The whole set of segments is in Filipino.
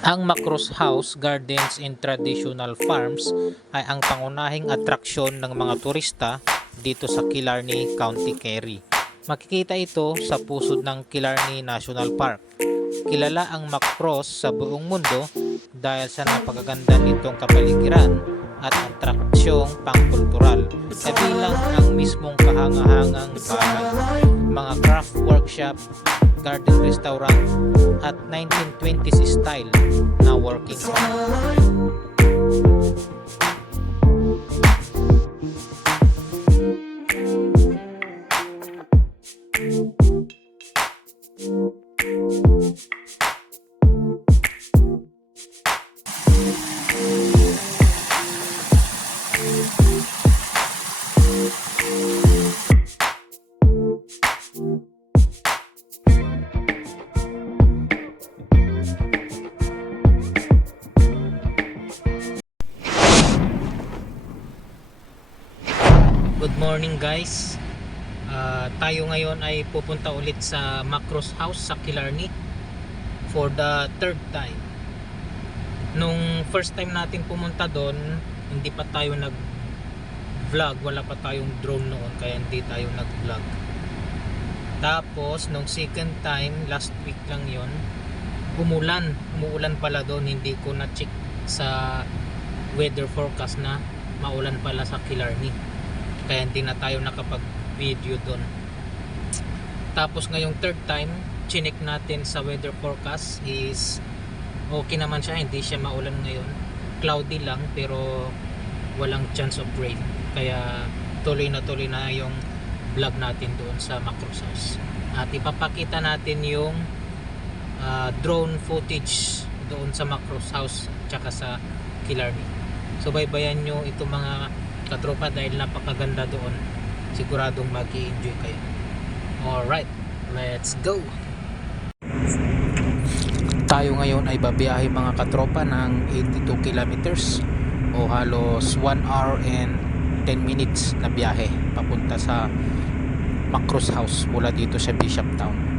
Ang Macros House, Gardens and Traditional Farms ay ang pangunahing atraksyon ng mga turista dito sa Killarney, County Kerry. Makikita ito sa pusod ng Killarney National Park. Kilala ang Macros sa buong mundo dahil sa napakaganda nitong kapaligiran at atraksyong pangkultural, kabilang ang mismong kahangahangang bahay, mga craft workshop, garden restaurant at 1920s style na working farm. Good morning guys. Tayo ngayon ay pupunta ulit sa Macros House sa Killarney for the third time. Nung first time natin pumunta doon, hindi pa tayo nag-vlog, wala pa tayong drone noon kaya hindi tayo nag-vlog. Tapos nung second time, last week lang yon, umuulan pala doon. Hindi ko na-check sa weather forecast na maulan pala sa Killarney, kaya hindi na tayo nakapag-video doon. Tapos ngayong third time, chinek natin sa weather forecast, is okay naman siya, hindi siya maulan ngayon. Cloudy lang pero walang chance of rain. Kaya tuloy na yung vlog natin doon sa Macros House. At ipapakita natin yung drone footage doon sa Macros House tsaka sa Killarney. So baybayan nyo itong mga katropa dahil napakaganda doon. Siguradong mag-i-enjoy kayo. Alright, let's go! Tayo ngayon ay babiyahe mga katropa ng 82 kilometers o halos 1 hour and 10 minutes na biyahe papunta sa Macros House mula dito sa Bishop Town.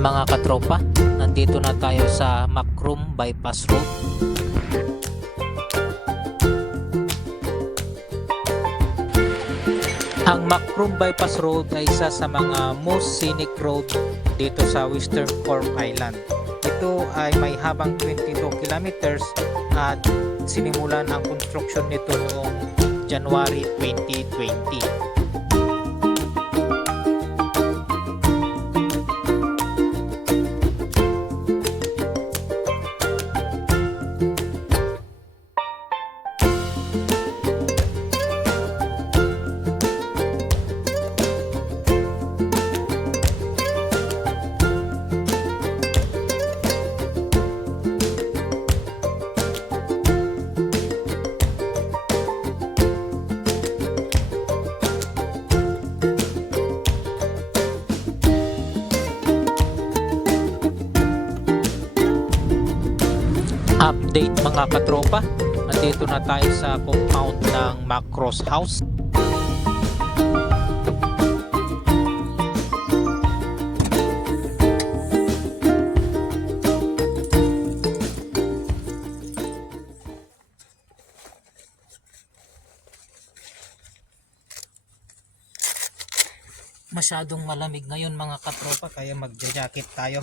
Mga katropa, nandito na tayo sa Macroom Bypass Road. Ang Macroom Bypass Road ay isa sa mga most scenic road dito sa Western Fork Island. Ito ay may habang 22 kilometers at sinimulan ang construction nito noong January 2020. Update mga katropa, nandito na tayo sa compound ng Macros House. masyadong malamig ngayon mga katropa, kaya magja-jacket tayo.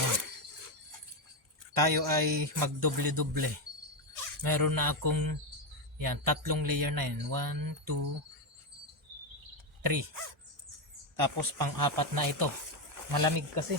Yan. Tayo ay magdoble-doble. Meron na akong yan, 3 layer na yun. 1, 2, 3. Tapos pang-4 na ito. Malamig kasi.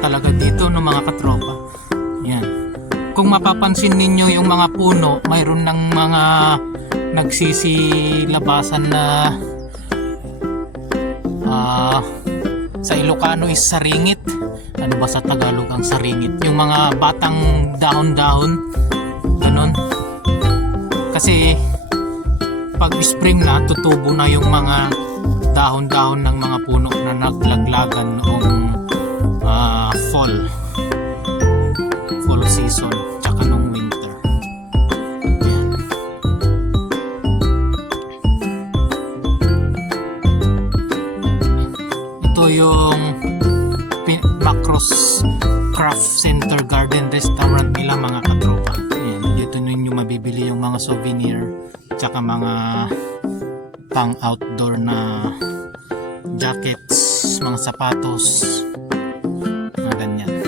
Talaga dito no mga katropa. Yan. Kung mapapansin ninyo yung mga puno, mayroon ng mga nagsisilabasan na sa Ilocano is saringit. Ano ba sa Tagalog ang saringit? Yung mga batang dahon-dahon. Ganon. Kasi pag spring na, tutubo na yung mga dahon-dahon ng mga puno na naglaglagan noong fall season tsaka nung winter. Ayan. Ito yung Macros Craft Center Garden Restaurant nila mga katropa. Ayan. Dito ninyo mabibili yung mga souvenir tsaka mga pang outdoor na jackets, mga sapatos, ganyan.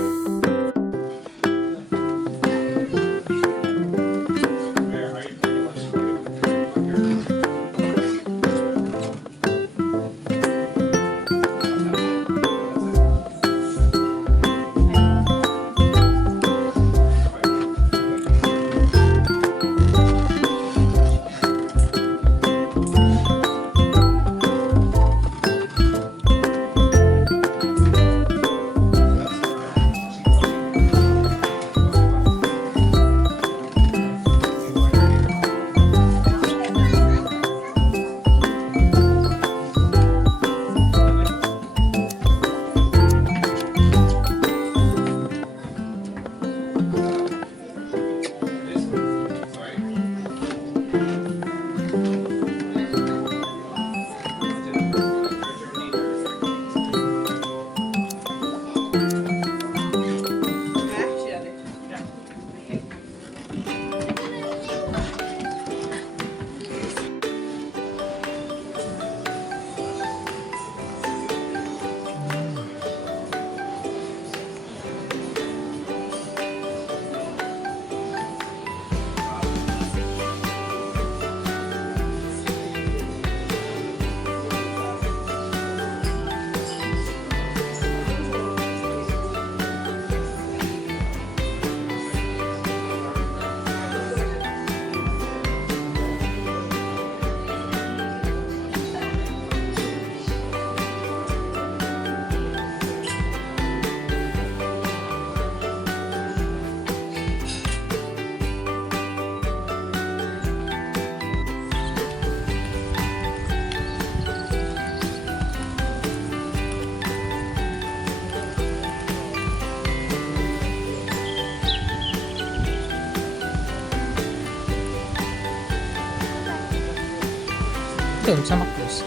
Ito sa Macros.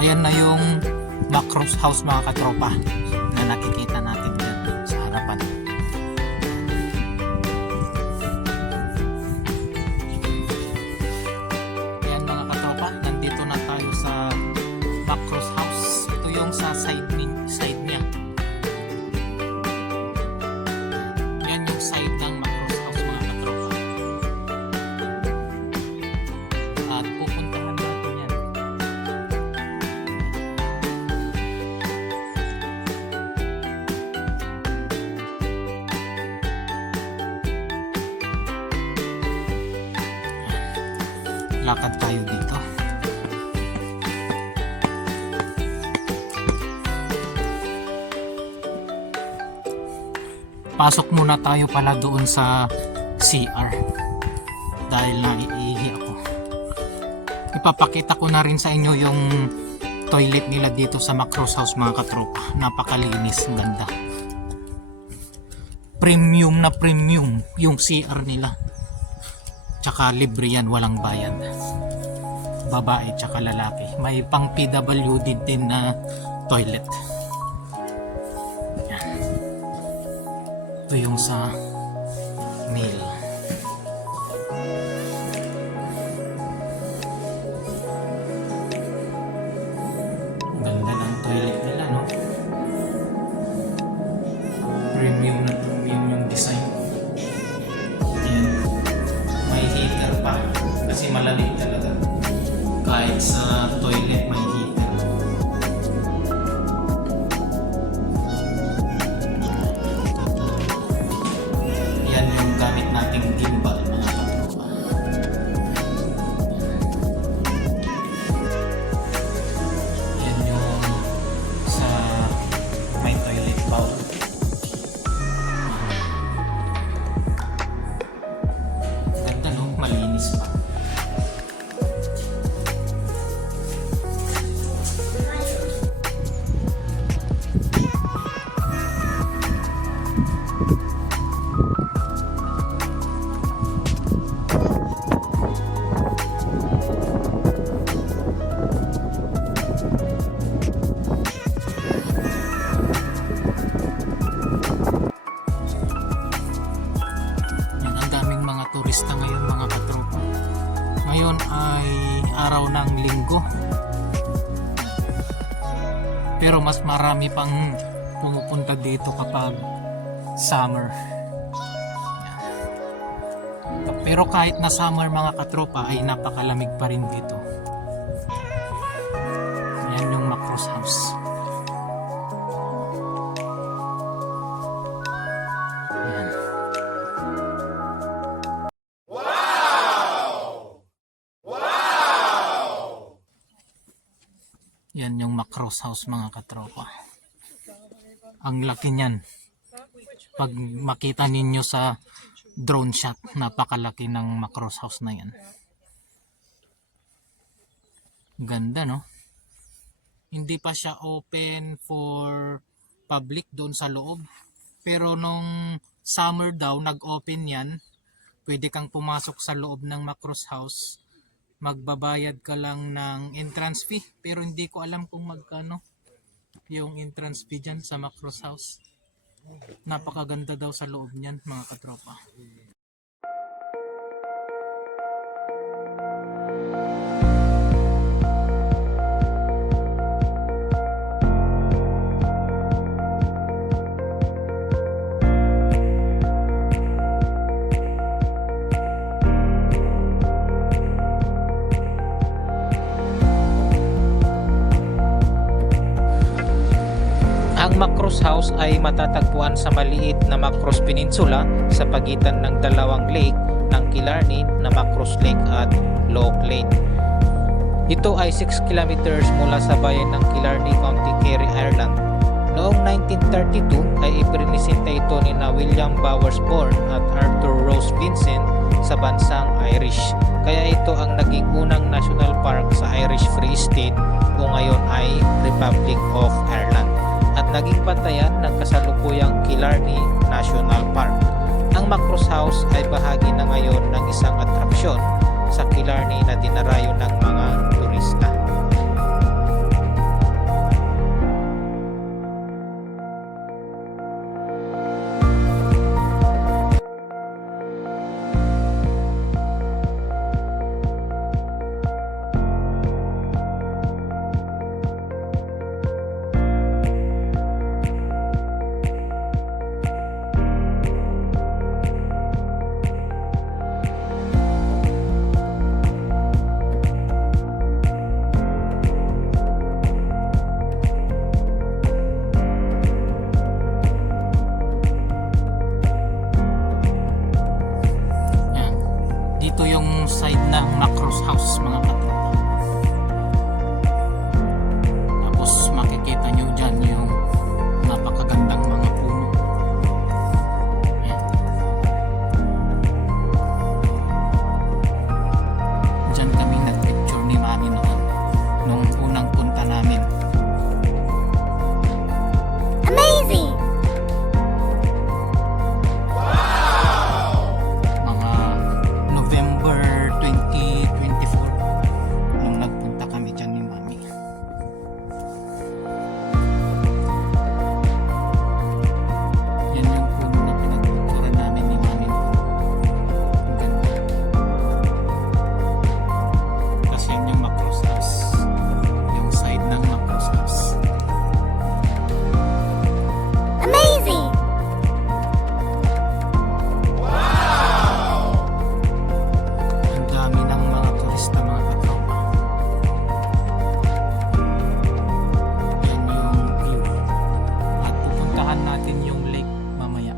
Ayan na yung Macros house mga katropa na nakikita natin dyan sa harapan. Ayan mga katropa, nandito na tayo sa Macros house. Ito yung sa side niya. Yan yung side ng Macros house mga katropa. At pupuntahan natin yan. lakad tayo dito. Pasok muna tayo pala doon sa CR dahil naiihi ako. Ipapakita ko na rin sa inyo yung toilet nila dito sa Macros House mga katropa. Napakalinis, ganda. Premium na premium yung CR nila. Tsaka libre yan, walang bayad. Babae tsaka lalaki. May pang PWD din na toilet. Yan. Ito yung sa male. Ganda ng toilet nila, no? Premium na premium yung design. Yan. May heater pa kasi malamig talaga. Kahit sa toilet may heater. Yan yung gamit nating gimbal mga katropa. Yan yung sa may toilet bowl. Ganda, no? Malinis pa. Yan, ang daming mga turista ngayon mga katropa. Ngayon ay araw ng linggo. Pero mas marami pang pumupunta dito kapag summer. Yan. Pero kahit na summer mga katropa ay napakalamig pa rin dito. Yan yung Macros House. Yan. Yan yung Macros House mga katropa. Ang laki niyan. Pag makita ninyo sa drone shot, napakalaki ng Macros House na yan. Ganda, no? Hindi pa siya open for public doon sa loob. Pero nung summer daw, nag-open yan. Pwede kang pumasok sa loob ng Macros House. Magbabayad ka lang ng entrance fee. Pero hindi ko alam kung magkano yung entrance fee dyan sa Macros House. Napakaganda daw sa loob niyan mga katropa. Ang Macros House ay matatagpuan sa maliit na Macros Peninsula sa pagitan ng dalawang lake ng Killarney na Macros Lake at Lough Lane. Ito ay 6 kilometers mula sa bayan ng Killarney, County Kerry, Ireland. Noong 1932 ay iprinisinta ito ni na William Bowersbourne at Arthur Rose Vincent sa bansang Irish. Kaya ito ang naging unang national park sa Irish Free State o ngayon ay Republic of Ireland. At naging pantayan ng kasalukuyang Killarney National Park. Ang Macros House ay bahagi na ngayon ng isang atraksyon sa Killarney na dinarayo ng mga turista. House mga katropa. Tapos makikita nyo dyan yung napakagandang mga puno. Ayan. Dyan kami nag-picture ni Mami noon nung unang punta namin. Amazing! Mga November 2024 nung nagpunta kami dyan ni Mami. Yan yung puno na pinagpicturean namin ni Mami noon. Ang ganda. Kasi yun yung Macross House. Yung side ng Macross House. Amazing! Ang dami ng mga turista mga katropa. Yan yung view. At pupuntahan natin yung lake mamaya.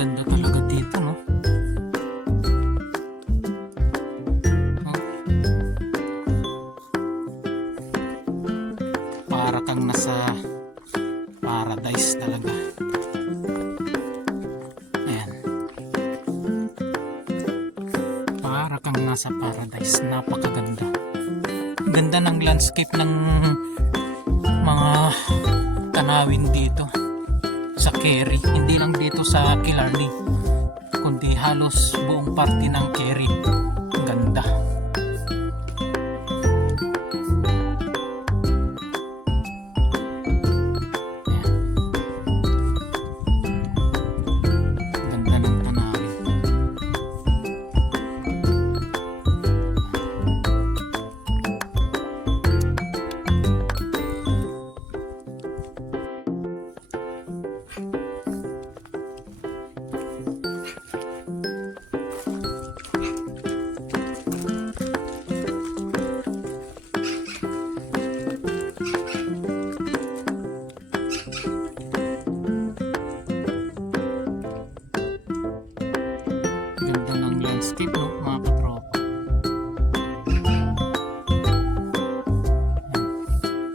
Ganda talaga dito, no? Oh. Para kang nasa paradise talaga. Ayan. Para kang nasa paradise. Napakaganda. Ganda ng landscape ng mga tanawin dito sa Kerry, hindi lang dito sa Killarney kundi halos buong parte ng Kerry. Ang ganda. Ayan. Ganda ng tanawin. Ganda ng landscape, no, mga katropa.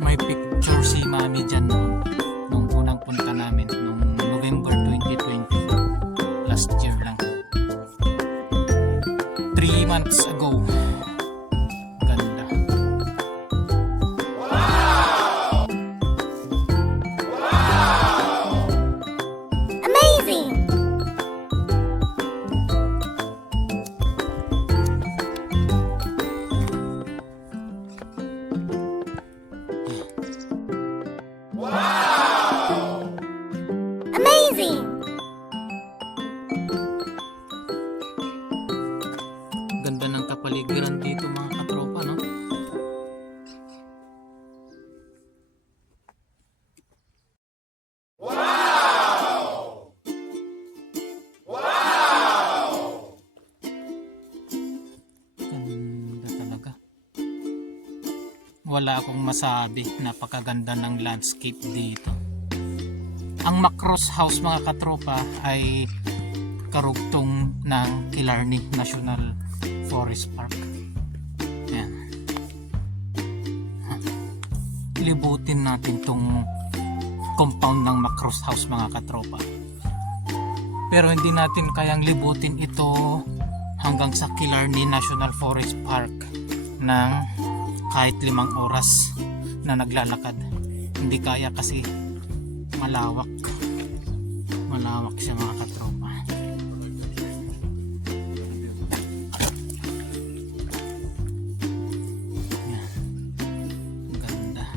May picture si Mami dyan noon nung unang punta namin nung November 2024, last year lang, 3 months ago. Ganda. Amazing! Amazing! Ganda ng kapaligiran dito mga katropa, no? Ganda talaga. Wala akong masabi, napakaganda ng landscape dito. Ang Macross House mga katropa ay karugtong ng Killarney National Forest Park. Ayan. Libutin natin tong compound ng Macross House mga katropa. Pero hindi natin kayang libutin ito hanggang sa Killarney National Forest Park ng kahit 5 oras na naglalakad. Hindi kaya kasi malawak siya mga katropa. Yan. Ganda.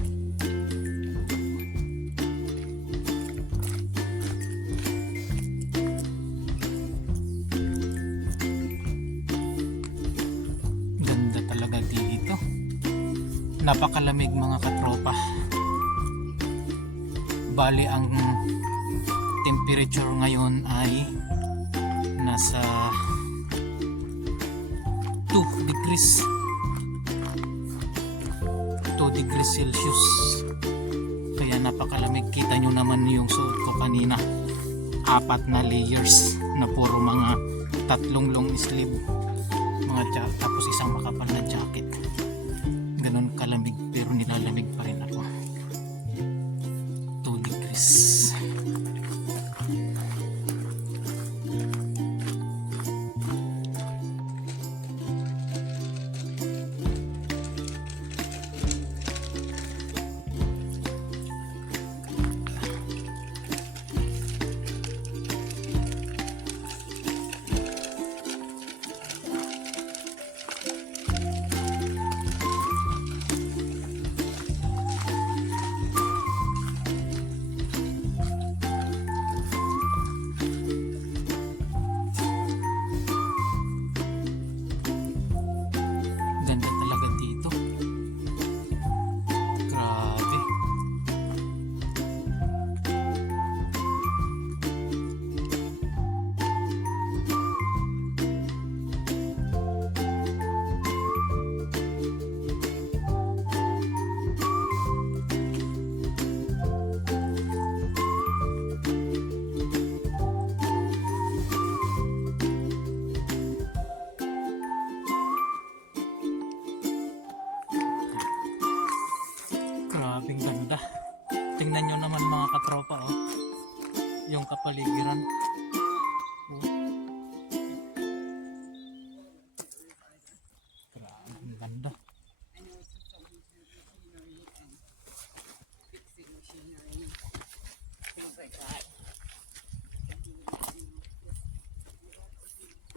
Ganda talaga dito. Napakalamig mga katropa. Bali ang temperature ngayon ay nasa 2 degrees 2 degrees Celsius, kaya napakalamig. Kita nyo naman yung suot ko kanina, 4 na layers na puro mga 3 long sleeve mga tapos isang makapal na jacket. Ganun kalamig, pero nilalamig pa rin ako. 2 degrees. Ganda talaga dito. Grabe. Grabing ganda. Tingnan nyo naman mga katropa, oh. Yung kapaligiran. Oh. Grabing ganda.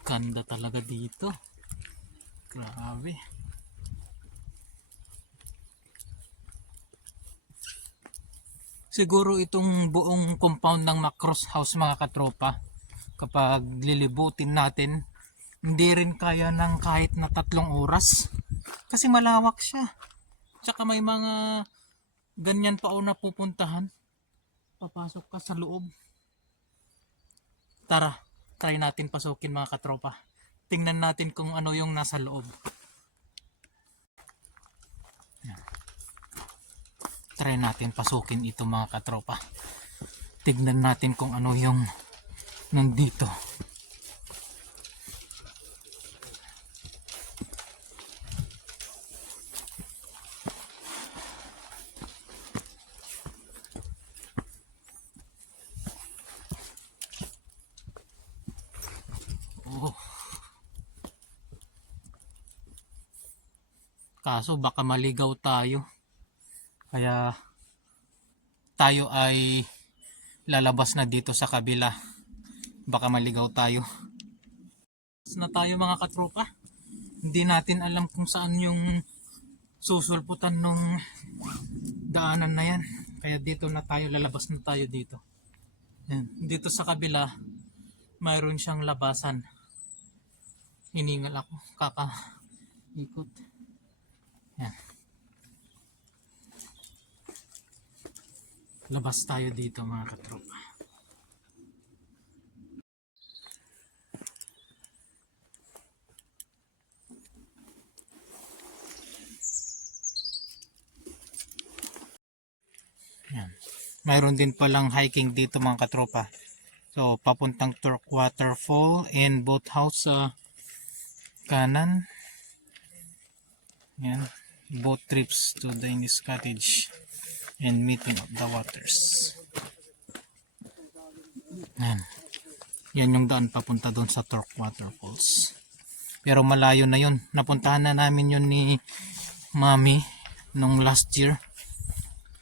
Ganda talaga dito. Grabe. Siguro itong buong compound ng Macros House mga katropa, kapag lilibutin natin, hindi rin kaya ng kahit na 3 oras. Kasi malawak siya. Tsaka may mga ganyan pa o napupuntahan. Papasok ka sa loob. Tara, try natin pasukin mga katropa. Tingnan natin kung ano yung nasa loob. Try natin pasukin ito mga katropa. Tignan natin kung ano yung nandito. Oh. Kaso baka maligaw tayo. Kaya tayo ay lalabas na dito sa kabila. Baka maligaw tayo. Na tayo mga katropa. Hindi natin alam kung saan yung susulputan nung daanan na yan. Kaya dito na tayo, lalabas na tayo dito. Yan. Dito sa kabila, mayroon siyang labasan. Hiningal ako, kaka-ikot. Yan. Labas tayo dito mga katropa. Yan. Mayroon din palang hiking dito mga katropa. So papuntang Turk Waterfall and boat house sa kanan. Yan. Boat trips to Danish Cottage and meeting of the waters. Yan. Yan yung daan papunta doon sa Turk Waterfalls. Pero malayo na yun. Napuntahan na namin yun ni Mami nung last year.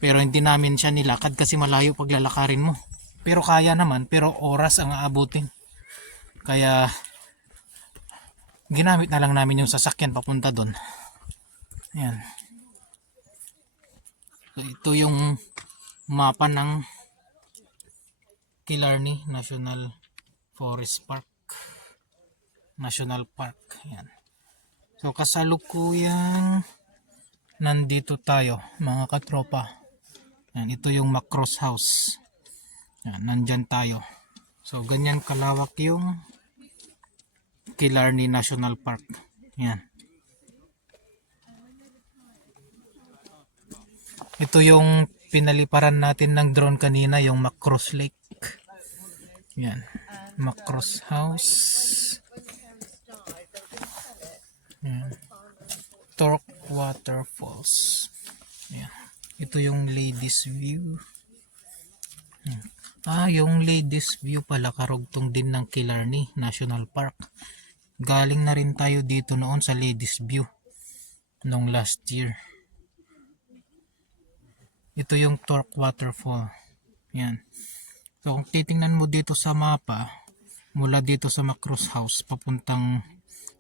Pero hindi namin siya nilakad kasi malayo paglalakarin mo. Pero kaya naman, pero oras ang aabutin. Kaya ginamit na lang namin yung sasakyan papunta doon. Yan. So, ito yung mapa ng Killarney National Forest Park. National Park. Yan. So kasalukuyang nandito tayo mga katropa. Yan, ito yung Macros House. Yan, nandyan tayo. So ganyan kalawak yung Killarney National Park. Yan. Ito yung pinaliparan natin ng drone kanina, yung Macross Lake. Yan. Macross House. Yan. Torque Waterfalls. Yan. Ito yung Ladies View. Yung Ladies View pala karugtong din ng Killarney National Park. Galing na rin tayo dito noon sa Ladies View nung last year. Ito yung Torque Waterfall. Yan. So kung titingnan mo dito sa mapa, mula dito sa Macross House papuntang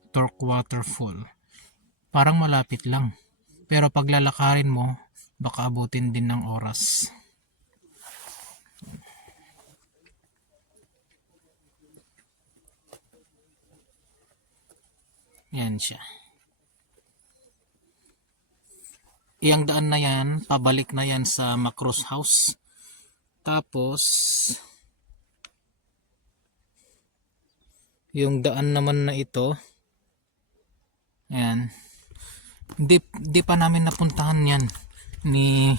Torque Waterfall, parang malapit lang. Pero pag lalakarin mo, baka abutin din ng oras. Yan siya. Iyang daan na yan, pabalik na yan sa Macross House. Tapos, yung daan naman na ito, ayan, di pa namin napuntahan yan ni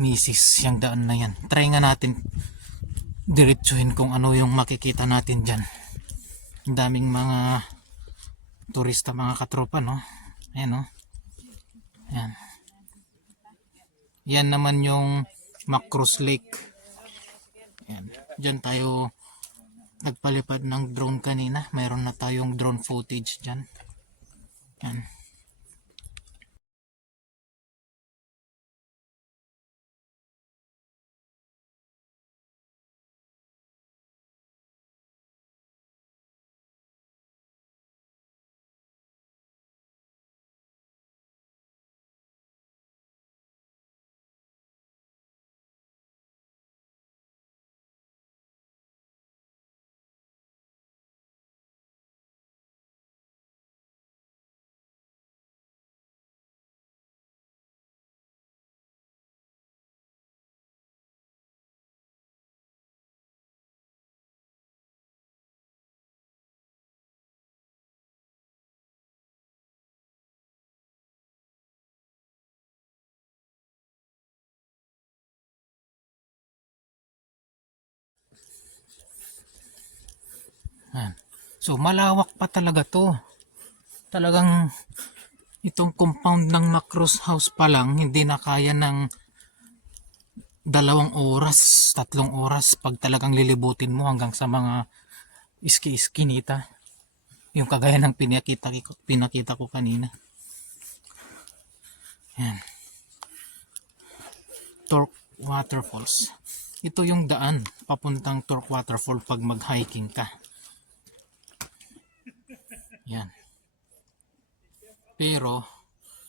Mrs. Yung daan na yan. Try nga natin diretsuhin kung ano yung makikita natin dyan. Ang daming mga turista, mga katropa, no? Ayan, no? Ayan. Yan naman yung Macross Lake. Ayan. Diyan tayo nagpalipad ng drone kanina. Mayroon na tayong drone footage dyan. Ayan. Ayan. So malawak pa talaga to. Talagang itong compound ng Macross House pa lang hindi na kaya ng 2 oras, 3 oras pag talagang lilibutin mo hanggang sa mga iski-iskinita. Yung kagaya ng pinakita ko kanina. Ayan. Torque Waterfalls. Ito yung daan papuntang Torque Waterfall pag mag-hiking ka. Yan. Pero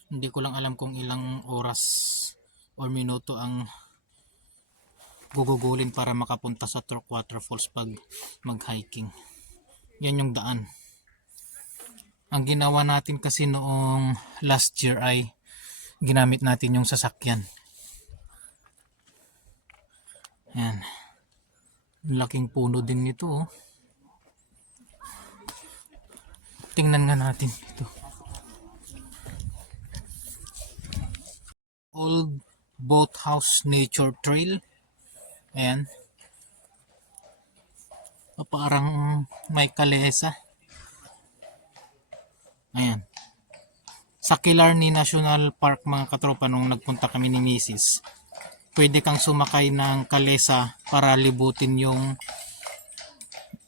hindi ko lang alam kung ilang oras or minuto ang gugugulin para makapunta sa Torque Waterfalls pag mag-hiking. Yan yung daan. Ang ginawa natin kasi noong last year ay ginamit natin yung sasakyan. Yan. Laking puno din nito, oh. Tingnan nga natin ito. Old Boathouse Nature Trail. Ayan. Parang may kalesa. Ayan. Sa Killarney National Park, mga katropa, nung nagpunta kami ni Mrs., pwede kang sumakay ng kalesa para libutin yung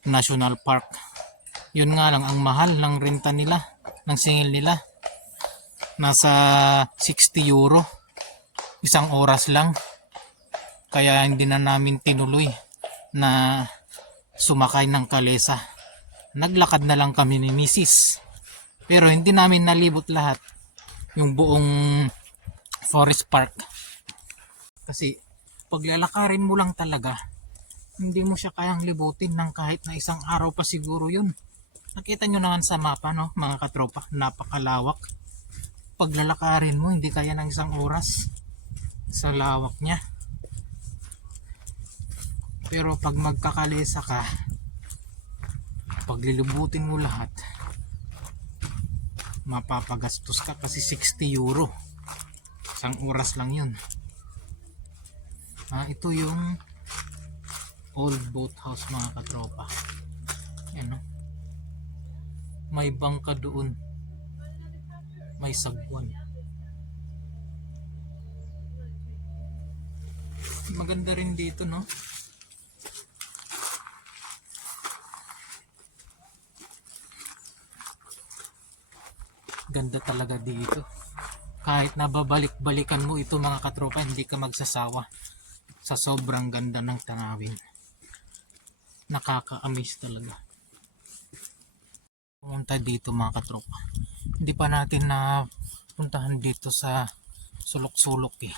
National Park. Yun nga lang, ang mahal ng renta nila, ng singil nila. Nasa 60 euro. 1 oras lang. Kaya hindi na namin tinuloy na sumakay ng kalesa. Naglakad na lang kami ni Mrs. Pero hindi namin nalibot lahat. Yung buong Forest Park. Kasi paglalakarin mo lang talaga, hindi mo siya kayang libutin ng kahit na 1 araw pa siguro yun. Nakita nyo naman sa mapa, no, mga katropa, napakalawak. Paglalakarin mo, hindi kaya ng 1 oras sa lawak niya. Pero pag magkakalesa ka, paglilibutin mo lahat, mapapagastos ka kasi 60 euro. Isang oras lang yun. Ito yung old boathouse mga katropa. Yan, no? May bangka doon. May sagwan. Maganda rin dito, no? Ganda talaga dito. Kahit nababalik-balikan mo ito mga katropa, hindi ka magsasawa sa sobrang ganda ng tanawin. Nakaka-amaze talaga. Pumunta dito mga katropa. Hindi pa natin na puntahan dito sa sulok-sulok eh.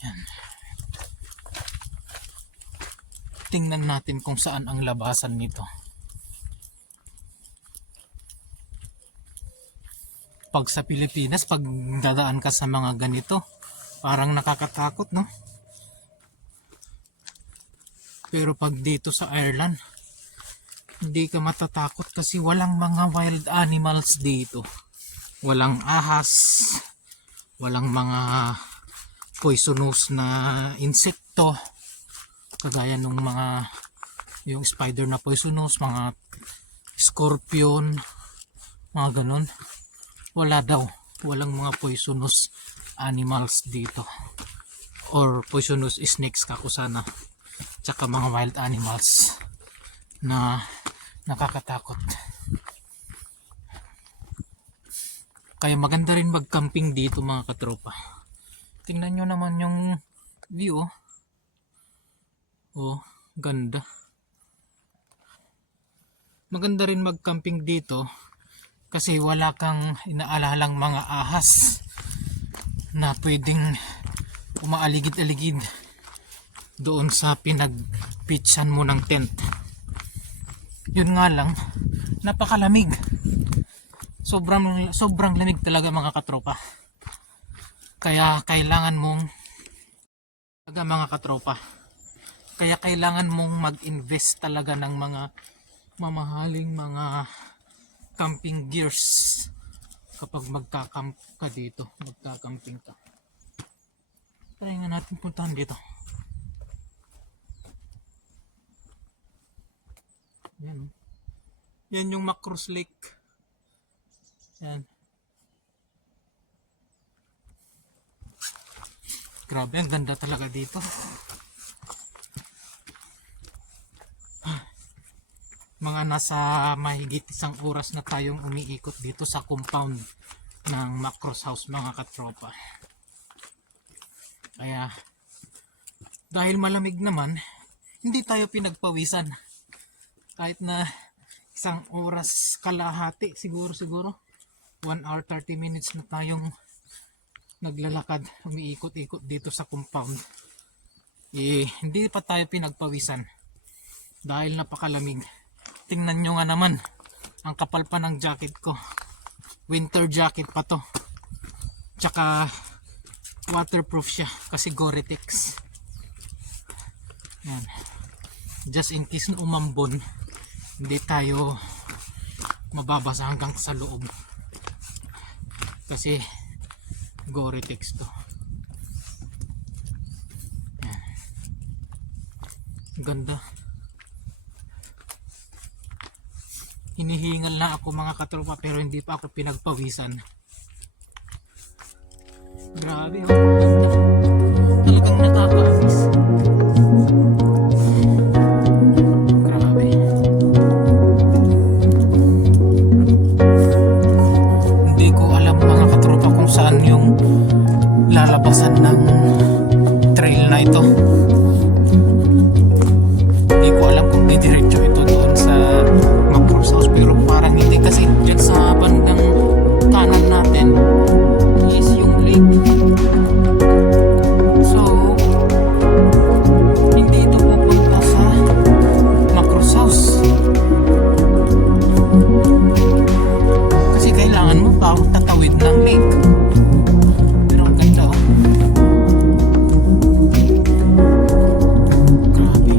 Yan. Tingnan natin kung saan ang labasan nito. Pag sa Pilipinas, pag dadaan ka sa mga ganito, parang nakakatakot, no? Pero pag dito sa Ireland, hindi ka matatakot kasi walang mga wild animals dito. Walang ahas, walang mga poisonous na insekto, kagaya ng mga yung spider na poisonous, mga scorpion, mga ganon. Wala daw, walang mga poisonous animals dito or poisonous snakes kakusana, tsaka mga wild animals na nakakatakot. Kaya maganda rin mag-camping dito mga katropa. Tingnan nyo naman yung view. Oh, ganda. Maganda rin mag-camping dito kasi wala kang inaalalang mga ahas na pwedeng umaaligid-aligid doon sa pinagpitsan mo ng tent. Yun nga lang, napakalamig. Sobrang lamig talaga mga katropa. Kaya kailangan mong mag-invest talaga ng mga mamahaling mga camping gears kapag magka-camp ka dito, magka-camping ka. Try nga natin puntahan dito. Yan. Yan yung Macross Lake. Yan. Grabe, ang ganda talaga dito. Mga nasa mahigit 1 oras na tayong umiikot dito sa compound ng Macross House mga katropa. Kaya dahil malamig naman, hindi tayo pinagpawisan. Kahit na 1 oras kalahati, siguro 1 hour 30 minutes na tayong naglalakad, umiikot-ikot dito sa compound. Hindi pa tayo pinagpawisan dahil napakalamig. Tingnan nyo nga naman, ang kapal pa ng jacket ko. Winter jacket pa to. Tsaka waterproof siya kasi Gore-Tex. Yan. Just in case na umambon, hindi tayo mababasa hanggang sa loob. Kasi Gore-Tex to. Yan. Ganda. Hinihingal na ako mga katropa pero hindi pa ako pinagpawisan. Grabe, oh, ganda. Talagang nakakaamis. Grabe. Hindi ko alam mga katropa kung saan yung lalabasan ng trail na ito. Hindi ko alam kung didiretso ito doon sa Macross House, pero parang hindi kasi dyan sa bandang kanan natin is yung lake. So hindi ito pupunta sa Macross House kasi kailangan mo pa tatawid ng lake. Pero ang ganda, oh. Grabe.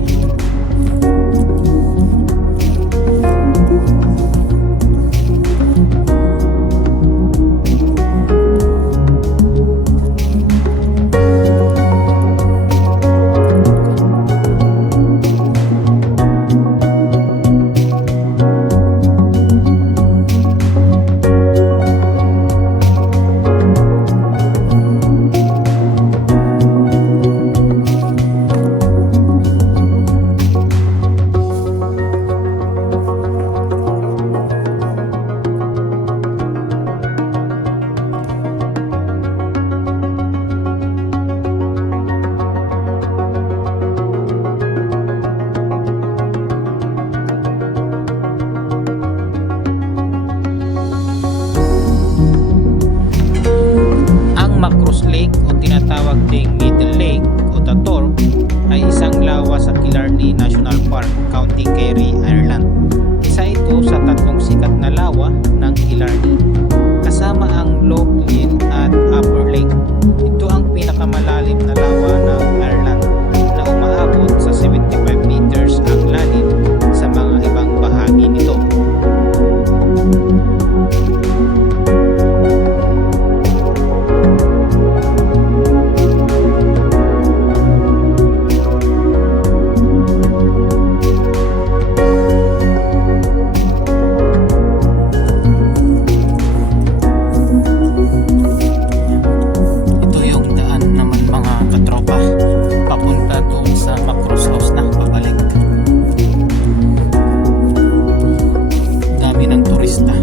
turista.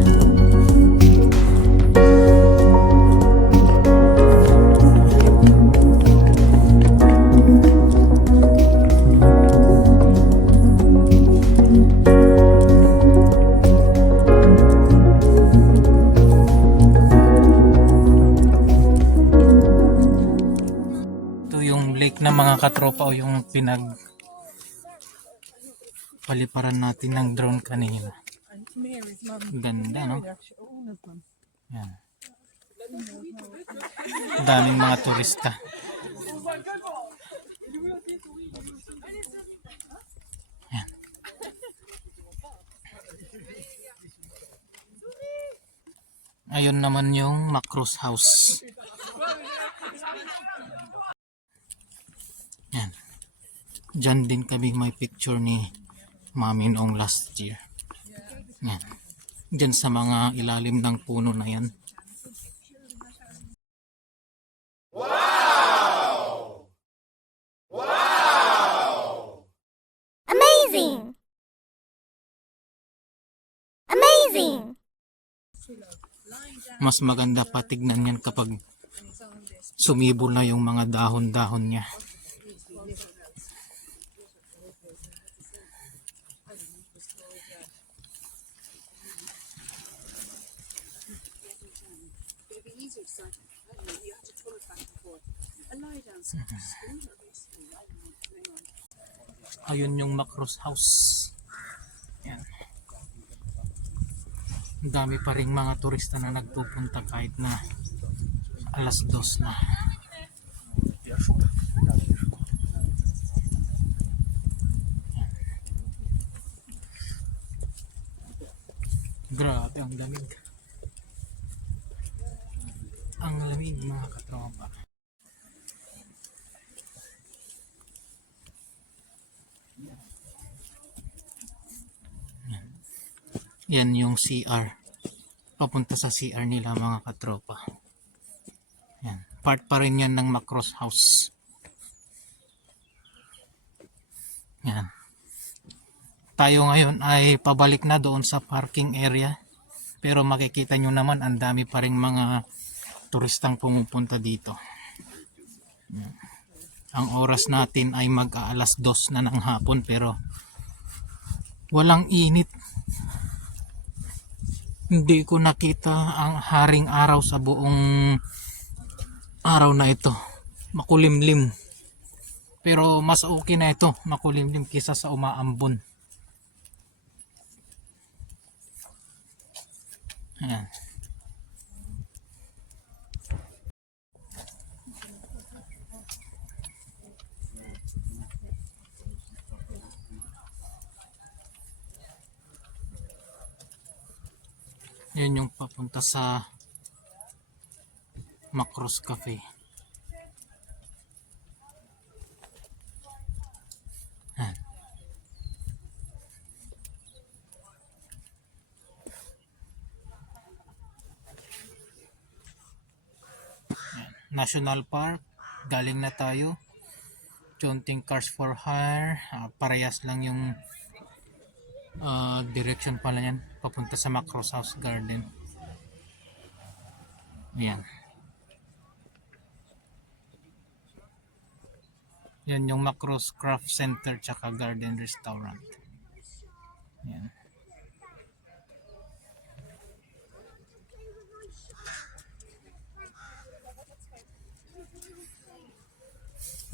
Ito yung lake na mga katropa o yung paliparan natin ng drone kanina. Ganda, no? Yan. Daming mga turista. Yan. Ayun naman yung Macros House. Yan. Diyan din kami may picture ni Mami noong last year. Yan. Diyan sa mga ilalim ng puno na yan. Amazing! Amazing! Mas maganda pa tignan yan kapag sumibol na yung mga dahon-dahon niya. Ayun yung Macros House. Yan. Ang dami pa ring mga turista na nagpupunta kahit na alas 2 na. Grabe ang lamig. Ang lamig mga katropa. Yan yung CR. Papunta sa CR nila mga katropa. Yan. Part pa rin yan ng Macros House. Yan. Tayo ngayon ay pabalik na doon sa parking area. Pero makikita nyo naman ang dami pa rin mga turistang pumupunta dito. Yan. Ang oras natin ay mag-aalas 2 na ng hapon pero walang init. Hindi ko nakita ang haring araw sa buong araw na ito. Makulimlim. Pero mas okay na ito, makulimlim kisa sa umaambon. Ayan. Yan yung papunta sa Macros Cafe. Yan. National Park, galing na tayo. Chongqing Cars for Hire, parehas lang yung direction pala yan, papunta sa Macros House Garden. Ayan. Yan yung Macros Craft Center tsaka Garden Restaurant. Ayan.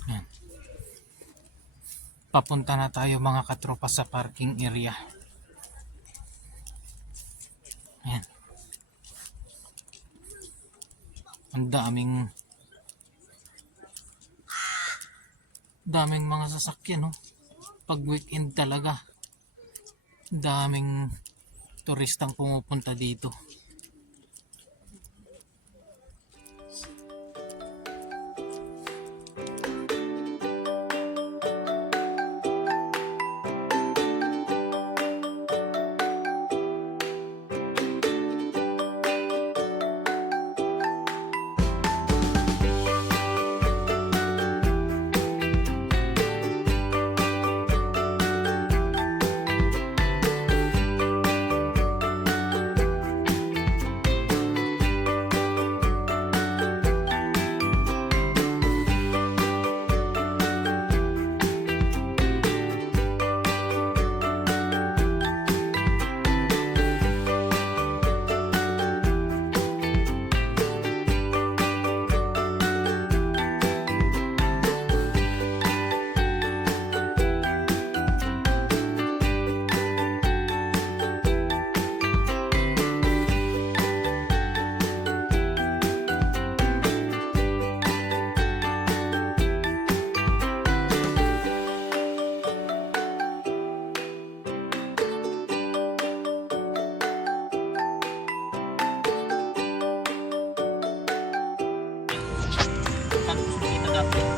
Ayan. Papunta na tayo mga katropa sa parking area. Ayan. Ang daming mga sasakyan, no? Pag weekend talaga, daming turistang pumupunta dito. malaki.